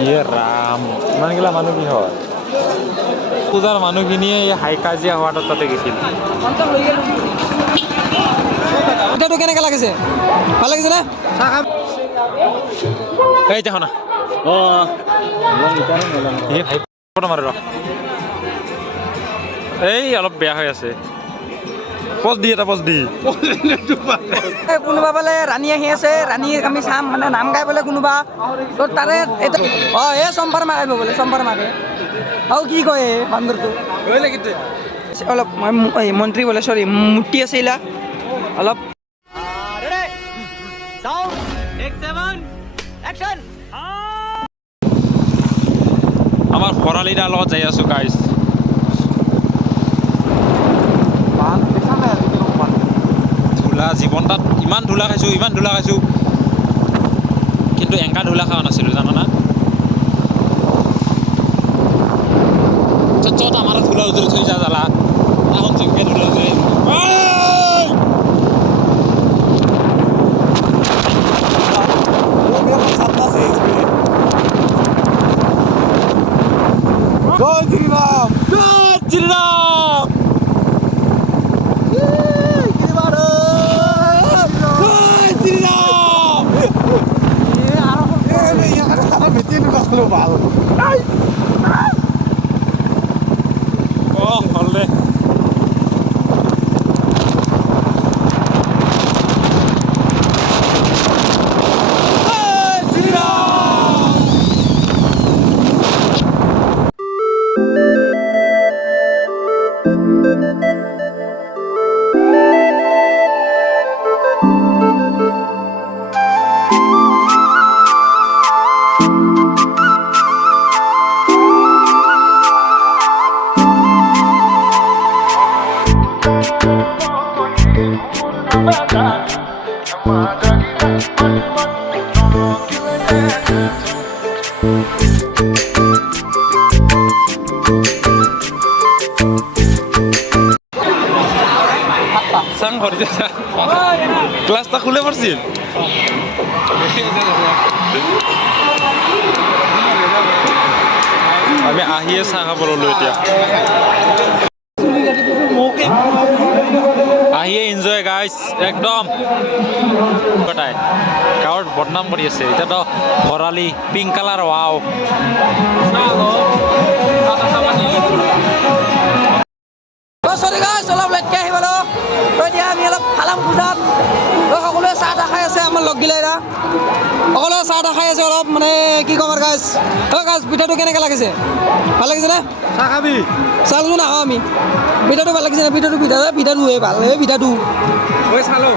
ইয়ে ৰাম ইমানগিলা মানুহ কি হয় পূজাৰ মানুহখিনিয়ে হাই কাজিয়া হোৱাত তাতে গৈছিল এটাটো কেনেকৈ লাগিছে ভাল লাগিছে না এই দেখো না মাৰে ৰ এই অলপ বেয়া হৈ আছে পজ দি এটা পজ দি কোনোবা বোলে ৰাণী আহি আছে ৰাণীক আমি চাম মানে নাম গাই বোলে কোনোবা তো তাৰে এই চম্পাৰ মাৰিব বোলে চম্পাৰ মাৰে আৰু কি কয় বান্দৰটো অলপ মন্ত্ৰী বোলে চৰি মূৰ্তি আছে ইলা অলপ আমাৰ ভৰালিদাৰ লগত যাই আছো গাইজ ধূলা জীৱন তাত ইমান ধূলা খাইছোঁ কিন্তু এংকা ধূলা খোৱা নাছিলোঁ জানানা য'ত আমাৰ ধূলা উজৰি থৈ যা জ্বালা এখন জংকে ধূলা উজৰি জয় শ্রীরাম জয় শ্রীরাম sang ঘরে ক্লাসটা খুলে পড়ছিল আমি আহিয়ে চাহ খাব ললো এতিয়া আহিয়ে এনজয় গাইছ একদম কটাই গাঁৱত বদনাম কৰি আছে এতিয়াতো ভৰালি পিংক কালাৰ ৱাও চৰি গাইছ অলপ লেটকৈ আহিব তো এতিয়া আমি অলপ খালাম পূজাত সকলোৱে চাহ তাহ খাই আছে আমাৰ লগগিলাইৰা সকলোৱে চাহ তাহ খাই আছে অলপ মানে কি ক'ম আৰু গাইছ গাইছ পিঠাটো কেনেকৈ লাগিছে ভাল লাগিছে নে চাহ খাবি চাহটো নাখাওঁ আমি পিঠাটো ভাল লাগিছে নে পিঠাটোহে ভাল এই পিঠাটো চালো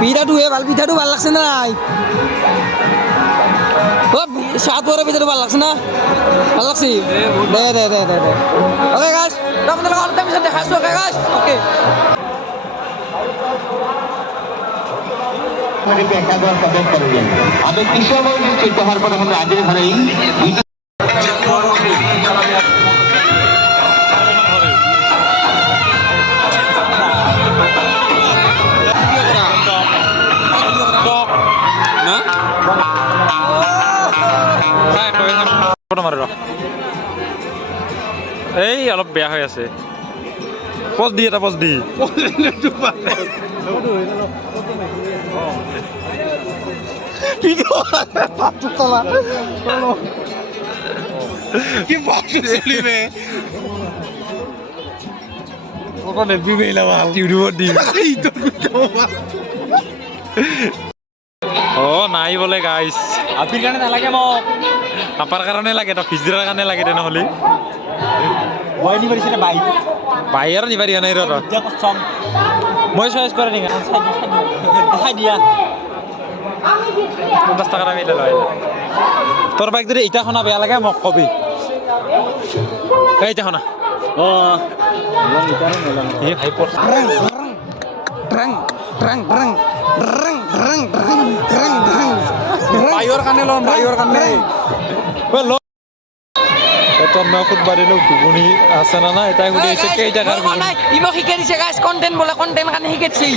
পিঠাটোহে ভাল পিঠাটো ভাল লাগছে নে নাই চাহটো আৰু পিঠাটো ভাল লাগছে না ভাল লাগছে দে অ'কে গাইছ আপোনালোকক অলপ টাইম পিছত দেখাইছোঁ অ'কে গাইছ অ'কে আমি কৃষক হওয়ার পরে আমরা আগের ঘরেই এই অলপ বেয়া হৈ আছে পজ দি এটা পজ দি কি বাসু চলিবে ওটা নেবি মেলা ভাল ইউটিউবত দি ও নাই বোলে গাইছ আপিৰ কাৰণে নালাগে মোক আপাৰ কাৰণে লাগে তো ফিজৰাৰ কাৰণে লাগে তেনেহ'লে মই নিবাৰিছে বাই বাই আৰু নিবাৰি নাই ৰ মই চইচ কৰে নেকি দেখাই দিয়া 50 টাকা আমি লয় তোৰ বাইক যদি ইটা খনা বেয়া লাগে মোক কবি এই দেখো না এই ভাই পড় বাইৰ কাৰণে ল'ম বাইৰ কাৰণে তন্ময় ফুটবাৰীলৈ ঘুগুনি আছে না নাই তাই সুধি আহিছে কেইটাকাৰ ঘুগুনি ইমক শিকাই দিছে গাইছ কণ্টেণ্ট বোলে কণ্টেণ্ট কাৰণে শিকাই দিছে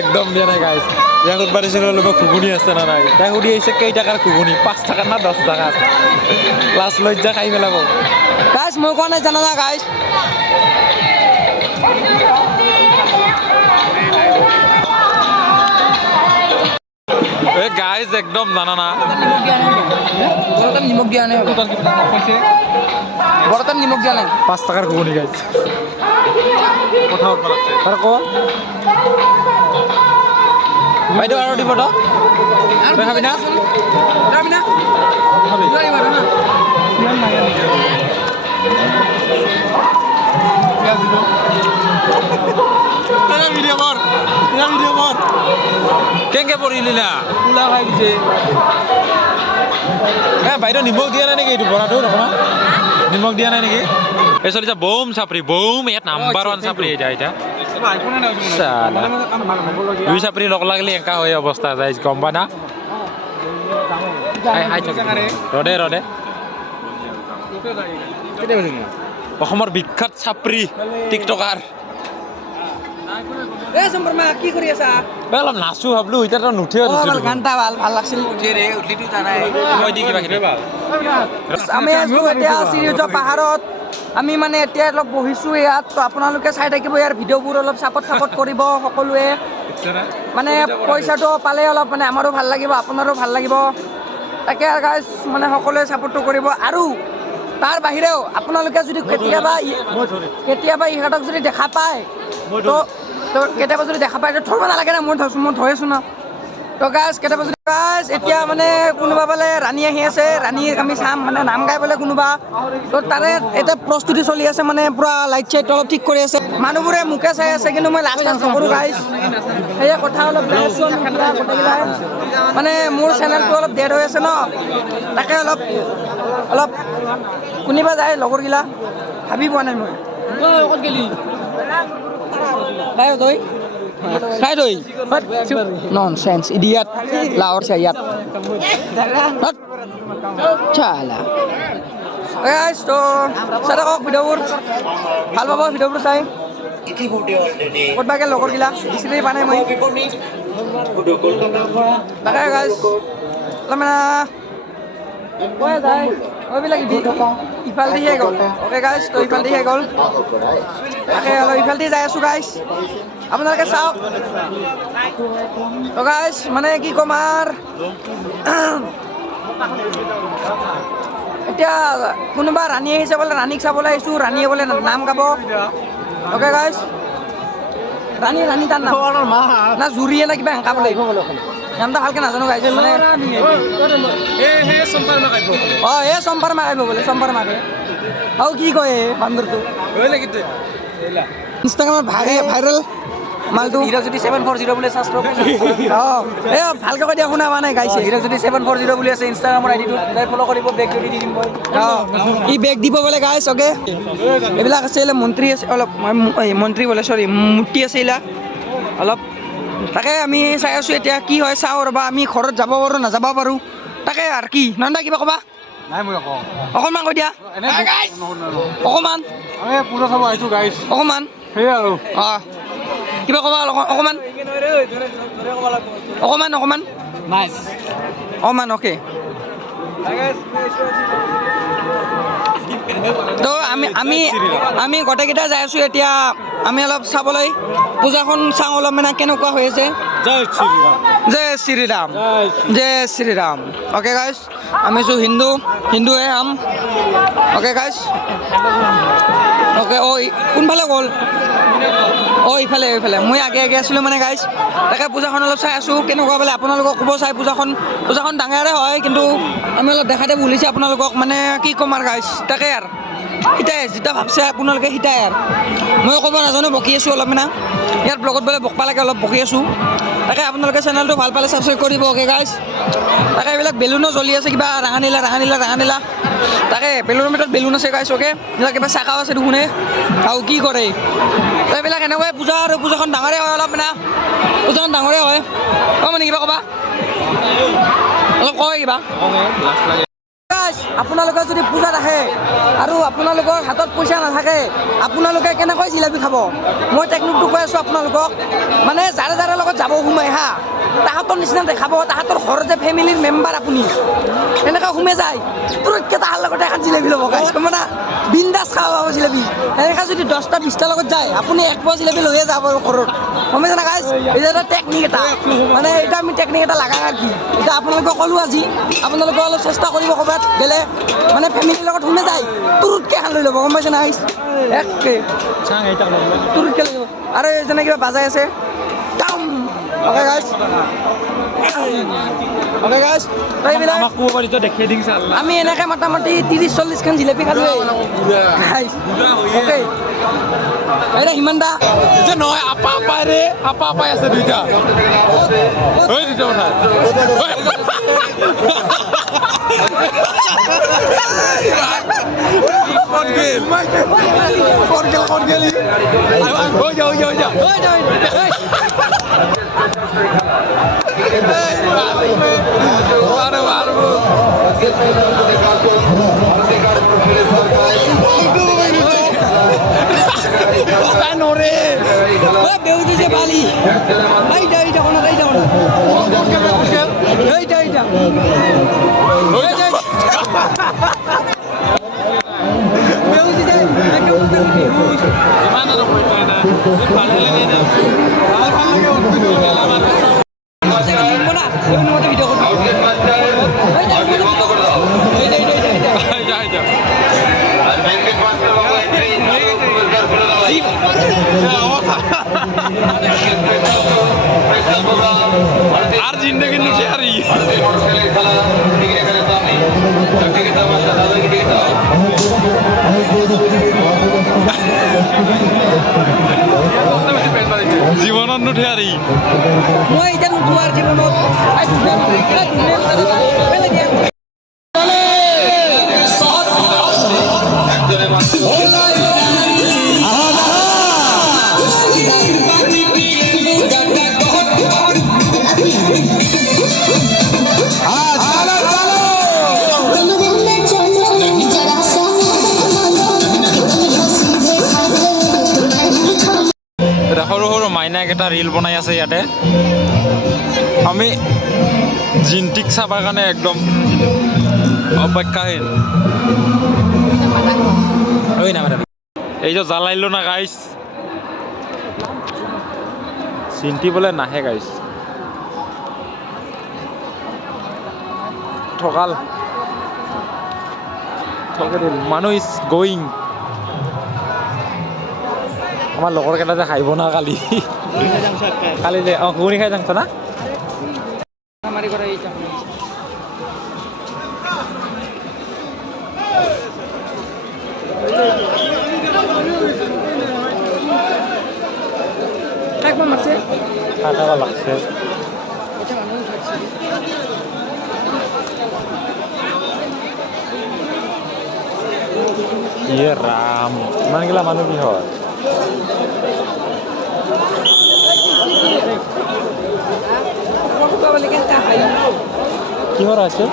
একদম দিয়া নাই গাইছ ইয়াৰ ফুটবাৰী চেনেললৈ ঘুগুনি আছে না নাই তাই সুধি আহিছে কেইটাকাৰ ঘুগুনি 5 টাকা না 10 টাকা লাষ্ট লজ্জা খাই পেলাব গাইছ মই কোৱা নাই জানা না গাইছ এই গাইজ একদম জানা না বৰতাত নিমখ দিয়া নাই বৰতাত নিমখ দিয়া নাই 5 টাকাৰ ঘুগুনি গাইজ আৰু ক বাইদেউ আৰু দিব তো তই খাবি না যাবি না যাবি না কেনেকৈ পৰিলি না কোলা খাই দিছে বাইদেউ নিমখ দিয়া নাই নেকি এইটো বৰাটো অকণমান নিমখ দিয়া নাই নেকি এই চলিছে বৌম চাপৰি বৌম ইয়াত নাম্বাৰ 1 চাপৰি এতিয়া দুই চাপৰি লগ লাগিলে এনেকা হয় অৱস্থা যায় গম পাই না ৰদে ৰদে অসমৰ বিখ্যাত চাপৰি টিকটকাৰ এই সম্পৰ্মা কি কৰি আছা অলপ নাচো ভাবলো এতিয়াতো নুঠে গানটা ভাল লাগছিল উঠিটো জানাই মই দি কিবা কিবি আমি আছো এতিয়া চিৰিজৰ পাহাৰত আমি মানে এতিয়া অলপ বহিছোঁ ইয়াত তো আপোনালোকে চাই থাকিব ইয়াৰ ভিডিঅ'বোৰ অলপ ছাপৰ্ট কৰিব সকলোৱে মানে পইচাটো পালে অলপ মানে আমাৰো ভাল লাগিব আপোনাৰো ভাল লাগিব তাকে গাইজ মানে সকলোৱে ছাপৰ্টটো কৰিব আৰু তাৰ বাহিৰেও আপোনালোকে যদি কেতিয়াবা ইহঁতক যদি দেখা পায় তো কেতিয়াবা যদি দেখা পায় তো ধৰিব নালাগে না মই ধৰি আছোঁ ন তো গাইজ কেতিয়াবা যদি গাইজ এতিয়া মানে কোনোবা বোলে ৰাণী আহি আছে ৰাণীক আমি চাম মানে নাম গাই বোলে কোনোবা তো তাৰে এতিয়া প্ৰস্তুতি চলি আছে মানে পূৰা লাইট চাইট অলপ ঠিক কৰি আছে মানুহবোৰে মোকে চাই আছে কিন্তু মই লাষ্ট নকৰোঁ গাইজ সেয়ে কথা অলপ বেয়া আছোঁ গোটেইগিলাই মানে মোৰ চেনেলটো অলপ ডেড হৈ আছে ন তাকে অলপ কোনোবা যায় লগৰগিলা ভাবি পোৱা নাই মই ক'ত গেলি তই খাই তই ননসেন্স ইডিয়ট লাহোর से यार চালা গাইস তো চাই থাকক ভিডিঅ'বোৰ ভাল পাব ভিডিঅ'বোৰ চাই ক'তবাকে লগৰগিলা বিচাৰি পোৱা নাই মই তাকে গাইস মানে কৈ যায় ওইবিলাক ইফালদিহে গ'ল অ'কে গাইছ তো ইফালদিহে গ'ল তাকে অলপ ইফালদি যাই আছোঁ গাইছ আপোনালোকে চাওক তো গাইছ মানে কি ক'ম আৰু এতিয়া কোনোবা ৰাণী আহিছে বোলে ৰাণীক চাবলৈ আহিছোঁ ৰাণীয়ে বোলে নাম গাব অ'কে গাইছ ৰাণী তাৰ নাম না জুৰিয়ে না কিবা হেঁকা বোলে নামটা ভালকৈ নাজানো গাইছে মানে অঁ এই চম্পাৰ মাৰিব বোলে চম্পাৰ মাৰে আৰু কি কয় বান্দৰটো ইনষ্টাগ্ৰামত ভাইৰেল মালটো হিৰক যদি 740 বুলি চাৰ্চ কৰক অঁ এই ভালকৈ কৈ দিয়া শুনা পোৱা নাই গাইছে হিৰক যদি 740 বুলি আছে ইনষ্টাগ্ৰামৰ আইডিটো তাই ফ'ল' কৰিব বেগ যদি দি দিম মই অঁ ই বেগ দিব বোলে গাইছ অ'কে এইবিলাক আছে মন্ত্ৰী আছে অলপ মন্ত্ৰী বোলে চৰি মূৰ্তি আছে এইবিলাক অলপ তাকে আমি চাই আছোঁ এতিয়া কি হয় চাওঁ ৰ'বা আমি ঘৰত যাব পাৰোঁ নাযাব পাৰোঁ তাকে আৰু কি নন্দা কিবা ক'বা অকণমান কৈ দিয়া অকণমান অকণমান অঁ কিবা ক'বা অকণমান অ'কে তো আমি গোটেইকেইটা যাই আছোঁ এতিয়া আমি অলপ চাবলৈ পূজাখন চাওঁ অলপ মানে কেনেকুৱা হৈ আছে জয় শ্ৰীৰাম অ'কে গাইছ আমি আছোঁ হিন্দুহে আম অ'কে গাইছ অ'কে অঁ কোনফালে গ'ল অঁ ইফালে মই আগে আছিলোঁ মানে গাইছ তাকে পূজাখন অলপ চাই আছোঁ কেনেকুৱা বোলে আপোনালোকক ক'ব চাই পূজাখন ডাঙৰে হয় কিন্তু আমি অলপ দেখাতে ভুলিছে আপোনালোকক মানে কি ক'ম আৰু গাইছ তাকে আৰু সিটাই যেতিয়া ভাবছে আপোনালোকে সিটাই আৰু মই ক'ব নাজানো বকি আছোঁ অলপ মানে ইয়াৰ ব্লগত বোলে বকবা লাগে অলপ বকি আছোঁ তাকে আপোনালোকে চেনেলটো ভাল পালে ছাবস্ক্ৰাইব কৰিব অ'কে গাইছ তাকে এইবিলাক বেলুনো জ্বলি আছে কিবা ৰাঙানীলা তাকে বেলুনৰ ভিতৰত বেলুন আছে গাইছ অ'কে এইবিলাক কিবা চাকাও আছে দেখোনে আৰু কি কৰে এইবিলাক এনেকুৱাই পূজা আৰু পূজাখন ডাঙৰে হয় অলপ মানে পূজাখন ডাঙৰে হয় অঁ মানে কিবা ক'বা অলপ কয় কিবা আপোনালোকে যদি পূজাত আহে আৰু আপোনালোকৰ হাতত পইচা নাথাকে আপোনালোকে কেনেকৈ জিলাপি খাব মই টেকনিকটো কৈ আছোঁ আপোনালোকক মানে যাৰে যাৰে লগত যাব সোমাই হা তাহাঁতৰ নিচিনা দেখাব তাহাঁতৰ ঘৰৰ যে ফেমিলিৰ মেম্বাৰ আপুনি এনেকৈ সোমাই যায় তুৰতকৈ তাহাৰ লগতে এখন জিলাপি ল'ব গাইছ মানে বিন্দাছ খাব পাব জিলাপি এনেকৈ যদি 10টা 20টা লগত যায় আপুনি 1 পোৱা জিলাপি লৈয়ে যাব ঘৰত গমে জানা গাইছ এইটো এটা টেকনিক এটা মানে এইটো আমি টেকনিক এটা লাগা আৰু কি এতিয়া আপোনালোকে ক'লোঁ আজি আপোনালোকে অলপ চেষ্টা কৰিব ক'ৰবাত গ'লে মানে ফেমিলিৰ লগত সোমাই যায় তুৰতকৈ এখন লৈ ল'ব গম পাইছে না গাইছ একে তুৰতকৈ লৈ ল'ব আৰু যেনে কিবা বাজাই আছে অ'কে গাইছ অ'কে গাইছ আমাক ক'ব পাৰি তই দেখিয়ে দিম চাল আমি এনেকৈ মোটামুটি 30-40 খান জিলাপি খালোঁ গাইছ অ'কে এইটা সিমান দা যে নহয় আপা আপাই আছে দুইটা ঐ দুটা কথা ক'ত গেলি হৈ যা নৰে বেউজি যে বালি এইটা কোনা এইটা বেউজি যে ইমান আৰু পইচা না ভাল লাগে না ভাল আৰ জিন্দগি নুঠে আৰ জীবনত নুঠে আৰ মই এতিয়া নুঠো আৰু জীৱনত সৰু সৰু মাইনাক এটা ৰিল বনাই আছে ইয়াতে আমি জিন্টিক চাবৰ কাৰণে একদম অপেক্ষাহীন এই যে জ্বালাইলো না গাইছ চিন্তি বোলে নাহে গাইছ ঠকাল মানুহ ইজ গয়িং আমাৰ লগৰ কেইটা যে খাইব না কালি যে ঘুগুনি খাই যাংছ না মাৰি কৰা এইটা কাক মাৰছে খাটাবা লাগছে এটা মানুহ উঠাইছে ইয়ে ৰাম ইমানগিলা মানুহ কি হয় কিহৰ আছে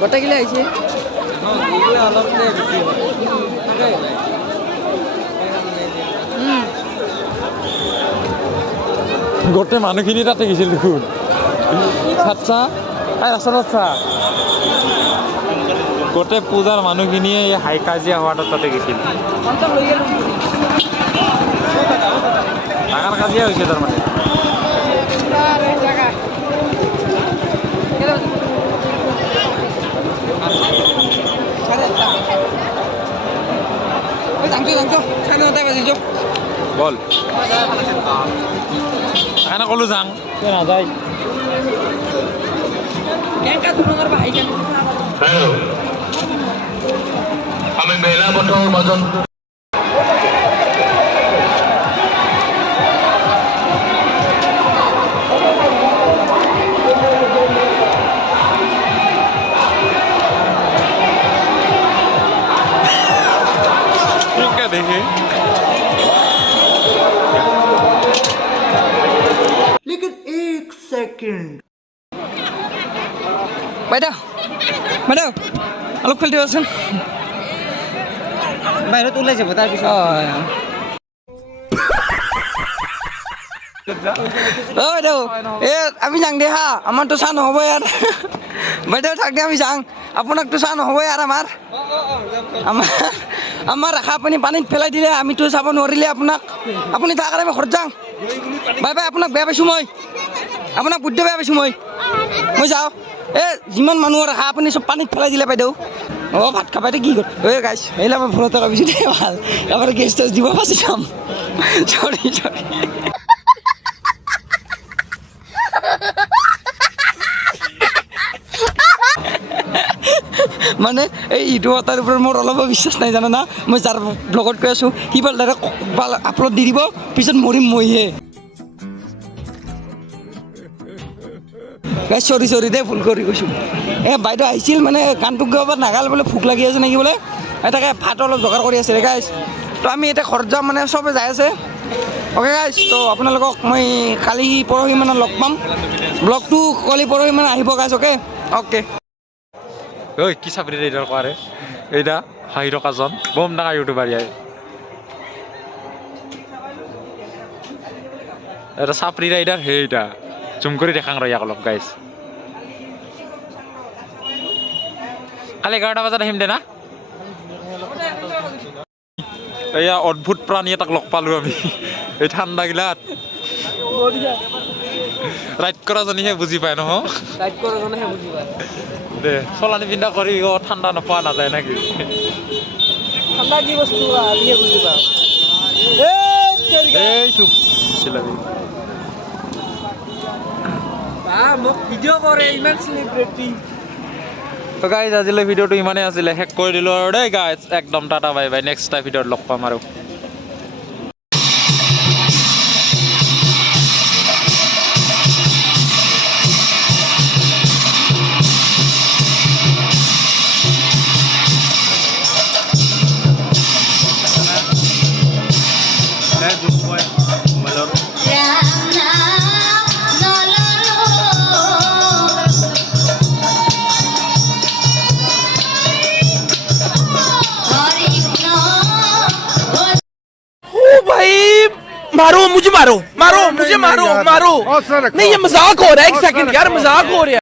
গোটেইগিলা আহিছে গোটেই মানুহখিনি তাতে গৈছিল দেখোন আচ্ছা ৰাস্তা গোটেই পূজাৰ মানুহখিনিয়ে এই হাই কাজিয়া হোৱাটো তাতে গৈছিল ডাঙৰ কাজিয়া হৈছে তাৰমানে বল সেইকাৰণে ক'লো যাং কিয় নাযায় हेलो हमें मेला बटोर मजन देखे বাইদেউ বাইদেউ অলপ খুলি দিবচোন বাহিৰত ওলাই যাব তাৰপিছত বাইদেউ আমি যাং দে হা আমাৰতো চাহ নহ'ব ইয়াত বাইদেউ থাক দে আমি যাং আপোনাকতো চাহ নহ'ব ইয়াত আমাৰ ৰাখা আপুনি পানীত পেলাই দিলে আমিতো চাব নোৱাৰিলে আপুনি থাক আমি ঘৰত যাং বাই বাই আপোনাক বেয়া পাইছোঁ মই আপোনাক বুদ্ধ বেয়া পাইছোঁ মই যাওঁ যিমান মানুহৰ ৰাখা আপুনি চব পানীত পেলাই দিলে বাইদেউ ভাত খাবাইতে কি কৰ গাইছ এইবিলাক মই ভুলতে ভাবিছোঁ দেই ভাল এবাৰ গেষ্ট হাউচ দিব পাছি যাম চৰি মানে এই ইউটিউব তাৰ ওপৰত মোৰ অলপো বিশ্বাস নাই জানা মই যাৰ ব্লগত কৈ আছোঁ সি বাল ডাইৰেক্ট আপলোড দি দিব পিছত মৰিম মইহে চৰি দেই ভুল কৰি কৈছোঁ বাইদেউ আহিছিল মানে গানটো গাব নাগাল বোলে ভোক লাগি আছে নেকি বোলে তাকে ভাত অলপ যোগাৰ কৰি আছে গাইছ তো আমি এতিয়া ঘৰত যাম মানে চবে যাই আছে অ'কে গাইছ তো আপোনালোকক মই কালি পৰহি মানে লগ পাম ব্লগটো কালি পৰহি মানে আহিব গাইছ অ'কে ঐ কি চাপৰি এইডাল কোৱাৰে এইটা হাঁহি টকাজন বম ডাঙৰ ইউটিউবাৰ ইয়াই এটা চাপৰি ৰাইডাৰ সেইটা জুম কৰি দেখাং ৰ ইয়াক অলপ গাইছ কালি 11টা বজাত আহিম দে না এয়া অদ্ভুত প্ৰাণী এটাক লগ পালোঁ আমি এই ঠাণ্ডা গিলাত ৰাইড কৰাজনীহে বুজি পায় নহয় দে চলানি পিন্ধা কৰি ঠাণ্ডা নোপোৱা নাযায় নেকি ঠাণ্ডা কি বস্তু বুজি পাওঁ এই চুপ চিলাবি মোক ভিডিঅ' কৰে ইমান চেলিব্ৰিটি তো গাইজ আজিলৈ ভিডিঅ'টো ইমানেই আছিলে শেষ কৰি দিলোঁ আৰু দেই গাইজ একদম টাটা বাই বাই নেক্সট এটা ভিডিঅ'ত লগ পাম আৰু मारो मुझे मारो नहीं ये मजाक हो रहा है एक सेकंड यार मजाक हो रहा है